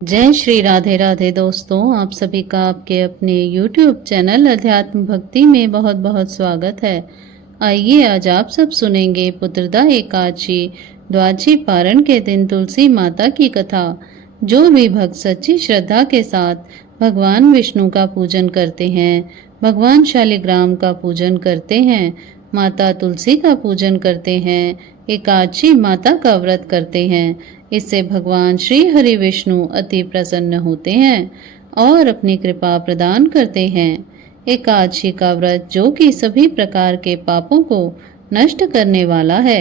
जय श्री राधे राधे दोस्तों, आप सभी का आपके अपने YouTube चैनल अध्यात्म भक्ति में बहुत बहुत स्वागत है। आइए आज आप सब सुनेंगे पुत्रदा एकादशी द्वादशी पारण के दिन तुलसी माता की कथा। जो भी भक्त सच्ची श्रद्धा के साथ भगवान विष्णु का पूजन करते हैं, भगवान शालिग्राम का पूजन करते हैं, माता तुलसी का पूजन करते हैं, एकादशी माता का व्रत करते हैं, इससे भगवान श्री हरि विष्णु अति प्रसन्न होते हैं और अपनी कृपा प्रदान करते हैं। एकादशी का व्रत जो कि सभी प्रकार के पापों को नष्ट करने वाला है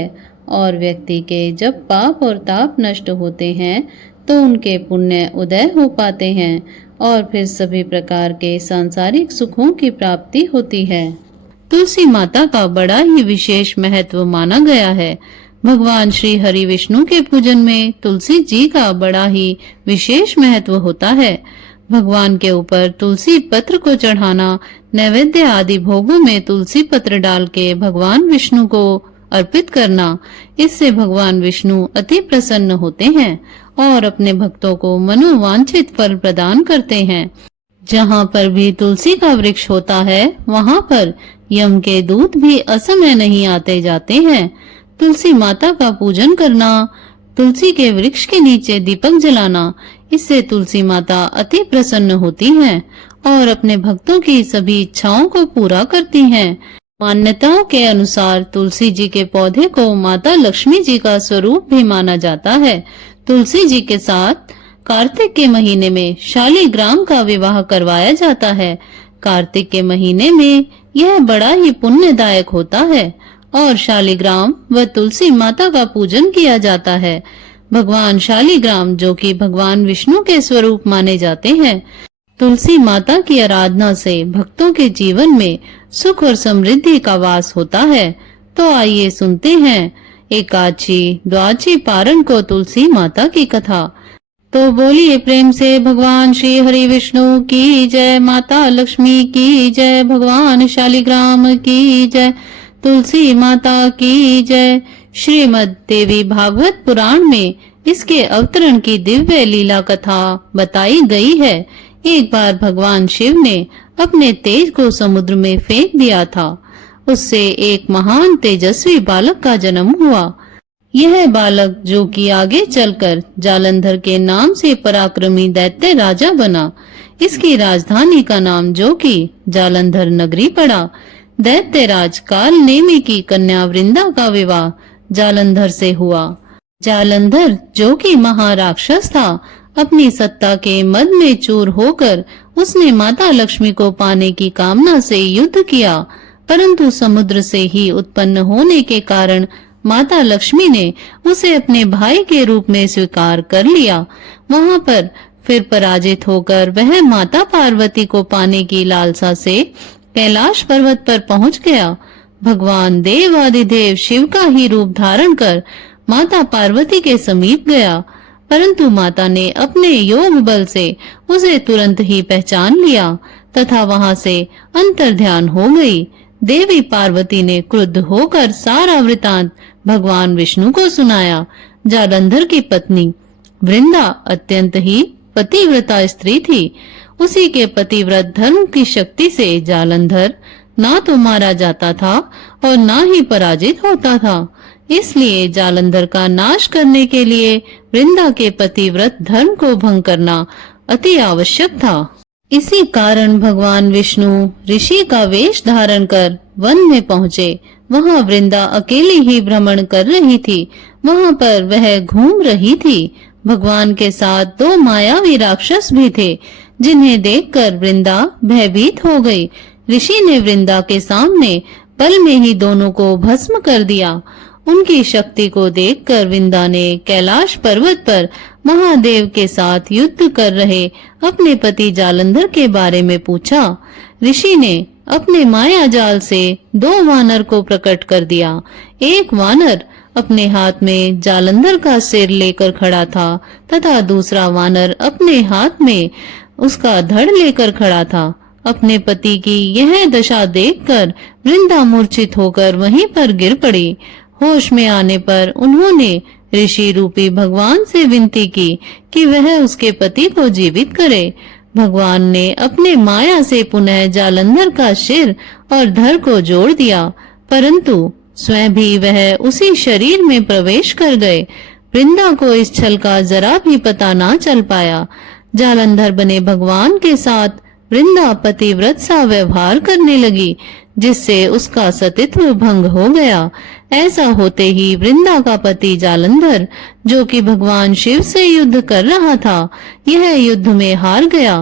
और व्यक्ति के जब पाप और ताप नष्ट होते हैं तो उनके पुण्य उदय हो पाते हैं और फिर सभी प्रकार के सांसारिक सुखों की प्राप्ति होती है। तुलसी माता का बड़ा ही विशेष महत्व माना गया है। भगवान श्री हरि विष्णु के पूजन में तुलसी जी का बड़ा ही विशेष महत्व होता है। भगवान के ऊपर तुलसी पत्र को चढ़ाना, नैवेद्य आदि भोगों में तुलसी पत्र डाल के भगवान विष्णु को अर्पित करना, इससे भगवान विष्णु अति प्रसन्न होते हैं और अपने भक्तों को मनोवांछित फल प्रदान करते हैं। जहाँ पर भी तुलसी का वृक्ष होता है वहाँ पर यम के दूत भी असमय नहीं आते जाते हैं। तुलसी माता का पूजन करना, तुलसी के वृक्ष के नीचे दीपक जलाना, इससे तुलसी माता अति प्रसन्न होती हैं और अपने भक्तों की सभी इच्छाओं को पूरा करती हैं। मान्यताओं के अनुसार तुलसी जी के पौधे को माता लक्ष्मी जी का स्वरूप भी माना जाता है। तुलसी जी के साथ कार्तिक के महीने में शालिग्राम का विवाह करवाया जाता है। कार्तिक के महीने में यह बड़ा ही पुण्यदायक होता है और शालिग्राम व तुलसी माता का पूजन किया जाता है। भगवान शालिग्राम जो कि भगवान विष्णु के स्वरूप माने जाते हैं, तुलसी माता की आराधना से भक्तों के जीवन में सुख और समृद्धि का वास होता है। तो आइए सुनते हैं एकादशी द्वादशी पारण को तुलसी माता की कथा। तो बोलिए प्रेम से भगवान श्री हरि विष्णु की जय, माता लक्ष्मी की जय, भगवान शालिग्राम की जय, तुलसी माता की जय। श्रीमद् देवी भागवत पुराण में इसके अवतरण की दिव्य लीला कथा बताई गई है। एक बार भगवान शिव ने अपने तेज को समुद्र में फेंक दिया था। उससे एक महान तेजस्वी बालक का जन्म हुआ। यह बालक जो कि आगे चलकर जालंधर के नाम से पराक्रमी दैत्य राजा बना। इसकी राजधानी का नाम जो कि जालंधर नगरी पड़ा। दैत्यराज काल नेमी की कन्या वृंदा का विवाह जालंधर से हुआ। जालंधर जो कि महाराक्षस था, अपनी सत्ता के मद में चूर होकर उसने माता लक्ष्मी को पाने की कामना से युद्ध किया, परंतु समुद्र से ही उत्पन्न होने के कारण माता लक्ष्मी ने उसे अपने भाई के रूप में स्वीकार कर लिया। वहां पर फिर पराजित होकर वह माता पार्वती को पाने की लालसा से कैलाश पर्वत पर पहुंच गया। भगवान देवादिदेव शिव का ही रूप धारण कर माता पार्वती के समीप गया, परंतु माता ने अपने योग बल से उसे तुरंत ही पहचान लिया तथा वहां से अंतर्ध्यान हो गई। देवी पार्वती ने क्रुद्ध होकर सारा वृतांत भगवान विष्णु को सुनाया। जालंधर की पत्नी वृंदा अत्यंत ही पतिव्रता स्त्री थी। उसी के पतिव्रत धर्म की शक्ति से जालंधर ना तो मारा जाता था और ना ही पराजित होता था। इसलिए जालंधर का नाश करने के लिए वृंदा के पतिव्रत धर्म को भंग करना अति आवश्यक था। इसी कारण भगवान विष्णु ऋषि का वेश धारण कर वन में पहुँचे। वहाँ वृंदा अकेली ही भ्रमण कर रही थी। वहाँ पर वह घूम रही थी। भगवान के साथ दो मायावी राक्षस भी थे, जिन्हें देखकर वृंदा भयभीत हो गई। ऋषि ने वृंदा के सामने पल में ही दोनों को भस्म कर दिया। उनकी शक्ति को देखकर वृंदा ने कैलाश पर्वत पर महादेव के साथ युद्ध कर रहे अपने पति जालंधर के बारे में पूछा। ऋषि ने अपने माया जाल से दो वानर को प्रकट कर दिया। एक वानर अपने हाथ में जालंधर का सिर लेकर खड़ा था तथा दूसरा वानर अपने हाथ में उसका धड़ लेकर खड़ा था। अपने पति की यह दशा देखकर वृंदा मूर्छित होकर वहीं पर गिर पड़ी। होश में आने पर उन्होंने ऋषि रूपी भगवान से विनती की कि वह उसके पति को जीवित करे। भगवान ने अपने माया से पुनः जालंधर का सिर और धड़ को जोड़ दिया, परंतु स्वयं भी वह उसी शरीर में प्रवेश कर गए। वृंदा को इस छल का जरा भी पता ना चल पाया। जालंधर बने भगवान के साथ वृंदा पतिव्रत सा व्यवहार करने लगी, जिससे उसका सतीत्व भंग हो गया। ऐसा होते ही वृंदा का पति जालंधर, जो कि भगवान शिव से युद्ध कर रहा था, यह युद्ध में हार गया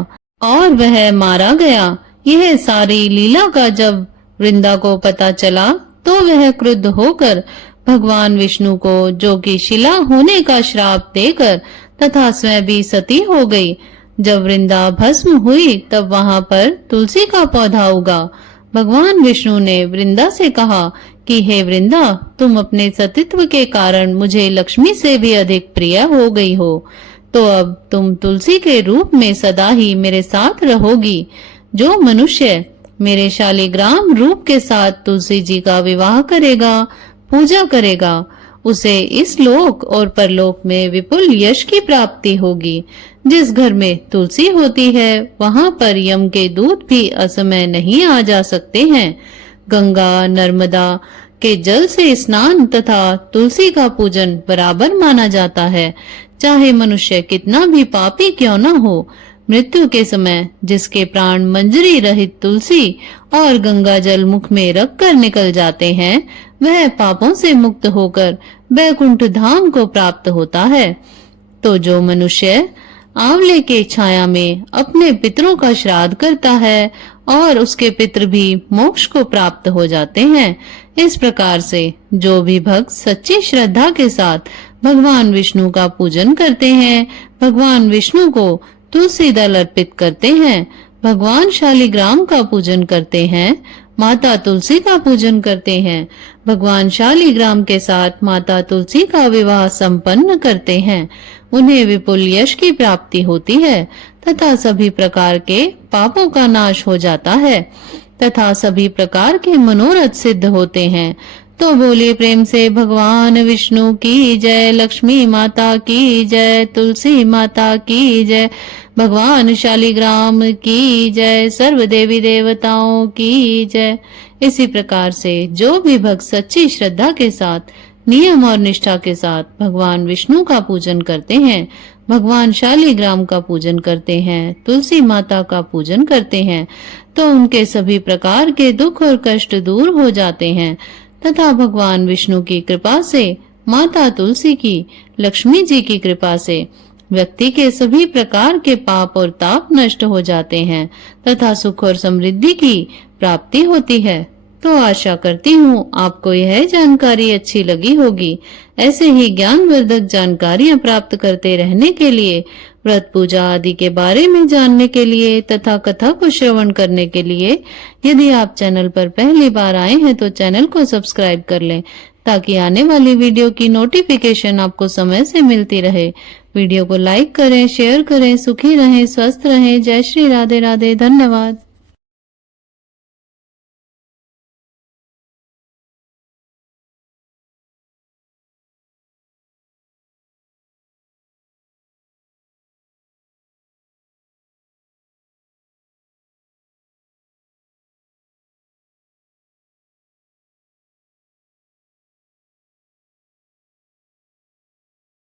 और वह मारा गया। यह सारी लीला का जब वृंदा को पता चला तो वह क्रुद्ध होकर भगवान विष्णु को, जो कि शिला होने का श्राप देकर तथा स्वयं भी सती हो गई। जब वृंदा भस्म हुई तब वहां पर तुलसी का पौधा उगा। भगवान विष्णु ने वृंदा से कहा कि हे वृंदा, तुम अपने सतीत्व के कारण मुझे लक्ष्मी से भी अधिक प्रिय हो गई हो, तो अब तुम तुलसी के रूप में सदा ही मेरे साथ रहोगी। जो मनुष्य मेरे शालिग्राम रूप के साथ तुलसी जी का विवाह करेगा, पूजा करेगा, उसे इस लोक और परलोक में विपुल यश की प्राप्ति होगी। जिस घर में तुलसी होती है वहां पर यम के दूत भी असमय नहीं आ जा सकते हैं। गंगा नर्मदा के जल से स्नान तथा तुलसी का पूजन बराबर माना जाता है, चाहे मनुष्य कितना भी पापी क्यों न हो। मृत्यु के समय जिसके प्राण मंजरी रहित तुलसी और गंगा जल मुख में रखकर निकल जाते हैं, वह पापों से मुक्त होकर बैकुंठ धाम को प्राप्त होता है। तो जो मनुष्य आंवले के छाया में अपने पितरों का श्राद्ध करता है और उसके पितर भी मोक्ष को प्राप्त हो जाते हैं। इस प्रकार से जो भी भक्त सच्ची श्रद्धा के साथ भगवान विष्णु का पूजन करते हैं, भगवान विष्णु को तुलसी दल अर्पित करते हैं, भगवान शालिग्राम का पूजन करते हैं, माता तुलसी का पूजन करते हैं, भगवान शालिग्राम के साथ माता तुलसी का विवाह संपन्न करते हैं, उन्हें विपुल यश की प्राप्ति होती है तथा सभी प्रकार के पापों का नाश हो जाता है तथा सभी प्रकार के मनोरथ सिद्ध होते हैं। तो बोलिए प्रेम से भगवान विष्णु की जय, लक्ष्मी माता की जय, तुलसी माता की जय, भगवान शालिग्राम की जय, सर्व देवी देवताओं की जय। इसी प्रकार से जो भी भक्त सच्ची श्रद्धा के साथ नियम और निष्ठा के साथ भगवान विष्णु का पूजन करते हैं, भगवान शालिग्राम का पूजन करते हैं, तुलसी माता का पूजन करते हैं, तो उनके सभी प्रकार के दुख और कष्ट दूर हो जाते हैं तथा भगवान विष्णु की कृपा से, माता तुलसी की, लक्ष्मी जी की कृपा से व्यक्ति के सभी प्रकार के पाप और ताप नष्ट हो जाते हैं तथा सुख और समृद्धि की प्राप्ति होती है। तो आशा करती हूँ आपको यह जानकारी अच्छी लगी होगी। ऐसे ही ज्ञानवर्धक जानकारियाँ प्राप्त करते रहने के लिए, व्रत पूजा आदि के बारे में जानने के लिए तथा कथा को श्रवण करने के लिए यदि आप चैनल पर पहली बार आए हैं तो चैनल को सब्सक्राइब कर लें, ताकि आने वाली वीडियो की नोटिफिकेशन आपको समय से मिलती रहे। वीडियो को लाइक करें, शेयर करें। सुखी रहें, स्वस्थ रहें। जय श्री राधे राधे। धन्यवाद।